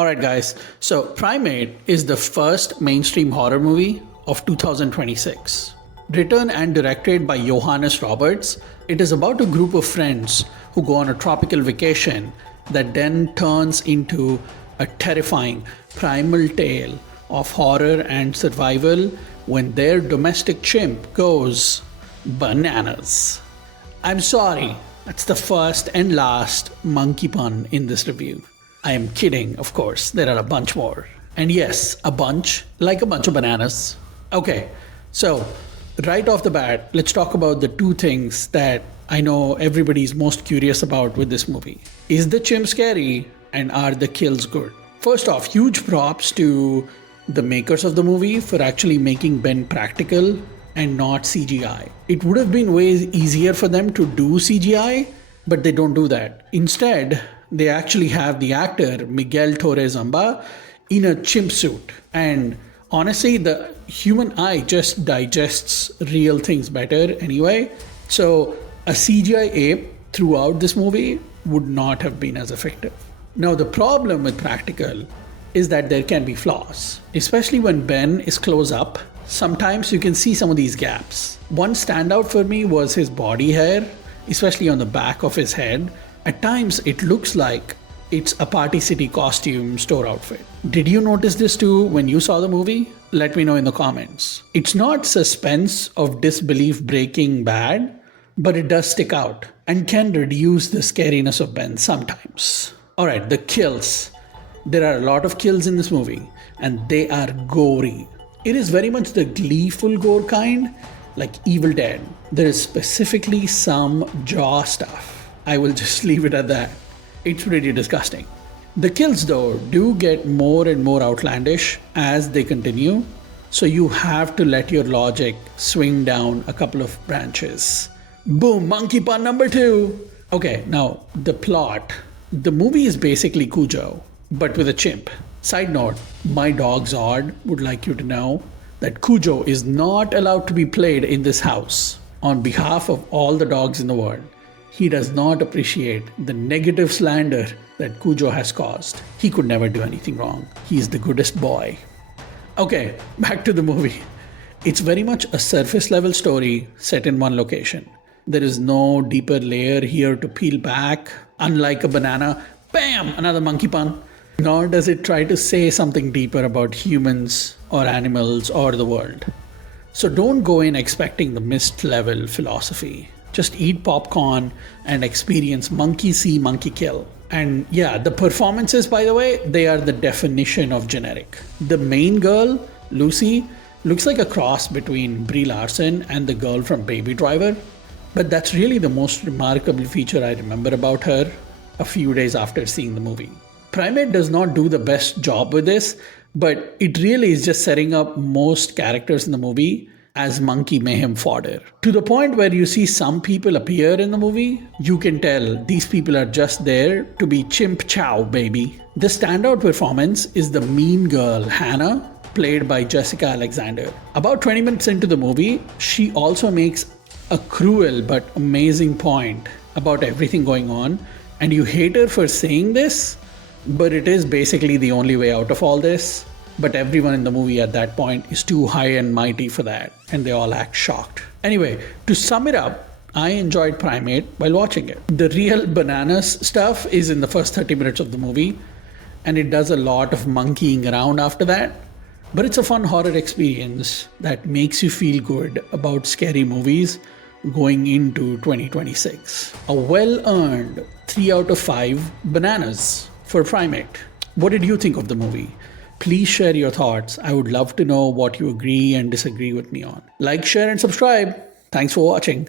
Alright, guys, so Primate is the first mainstream horror movie of 2026. Written and directed by Johannes Roberts, it is about a group of friends who go on a tropical vacation that then turns into a terrifying primal tale of horror and survival when their domestic chimp goes bananas. I'm sorry, that's the first and last monkey pun in this review. I am kidding, of course, there are a bunch more. And yes, a bunch, like a bunch of bananas. Okay, so right off the bat, let's talk about the two things that I know everybody's most curious about with this movie. Is the chimp scary and are the kills good? First off, huge props to the makers of the movie for actually making Ben practical and not CGI. It would have been way easier for them to do CGI, but they don't do that. Instead, they actually have the actor Miguel Torres Zamba in a chimp suit. And honestly, the human eye just digests real things better anyway. So a CGI ape throughout this movie would not have been as effective. Now, the problem with practical is that there can be flaws, especially when Ben is close up. Sometimes you can see some of these gaps. One standout for me was his body hair, especially on the back of his head. At times, it looks like it's a Party City costume store outfit. Did you notice this too when you saw the movie? Let me know in the comments. It's not suspense of disbelief breaking bad, but it does stick out and can reduce the scariness of Ben sometimes. Alright, the kills. There are a lot of kills in this movie, and they are gory. It is very much the gleeful gore kind, like Evil Dead. There is specifically some jaw stuff. I will just leave it at that. It's pretty disgusting. The kills, though, do get more and more outlandish as they continue, so you have to let your logic swing down a couple of branches. Boom, monkey pun number 2. Okay, now the plot. The movie is basically Cujo, but with a chimp. Side note, my dog Zod would like you to know that Cujo is not allowed to be played in this house. On behalf of all the dogs in the world, he does not appreciate the negative slander that Cujo has caused. He could never do anything wrong. He is the goodest boy. Okay, back to the movie. It's very much a surface level story set in one location. There is no deeper layer here to peel back. Unlike a banana, bam, another monkey pun. Nor does it try to say something deeper about humans or animals or the world. So don't go in expecting the mist level philosophy. Just eat popcorn and experience monkey see, monkey kill. And yeah, the performances, by the way, they are the definition of generic. The main girl, Lucy, looks like a cross between Brie Larson and the girl from Baby Driver. But that's really the most remarkable feature I remember about her a few days after seeing the movie. Primate does not do the best job with this, but it really is just setting up most characters in the movie as monkey mayhem fodder. To the point where you see some people appear in the movie, you can tell these people are just there to be chimp chow, baby. The standout performance is the mean girl, Hannah, played by Jessica Alexander. About 20 minutes into the movie, she also makes a cruel but amazing point about everything going on, and you hate her for saying this, but it is basically the only way out of all this. But everyone in the movie at that point is too high and mighty for that, and they all act shocked. Anyway, to sum it up, I enjoyed Primate while watching it. The real bananas stuff is in the first 30 minutes of the movie, and it does a lot of monkeying around after that. But it's a fun horror experience that makes you feel good about scary movies going into 2026. A well-earned 3 out of 5 bananas for Primate. What did you think of the movie? Please share your thoughts. I would love to know what you agree and disagree with me on. Like, share, and subscribe. Thanks for watching.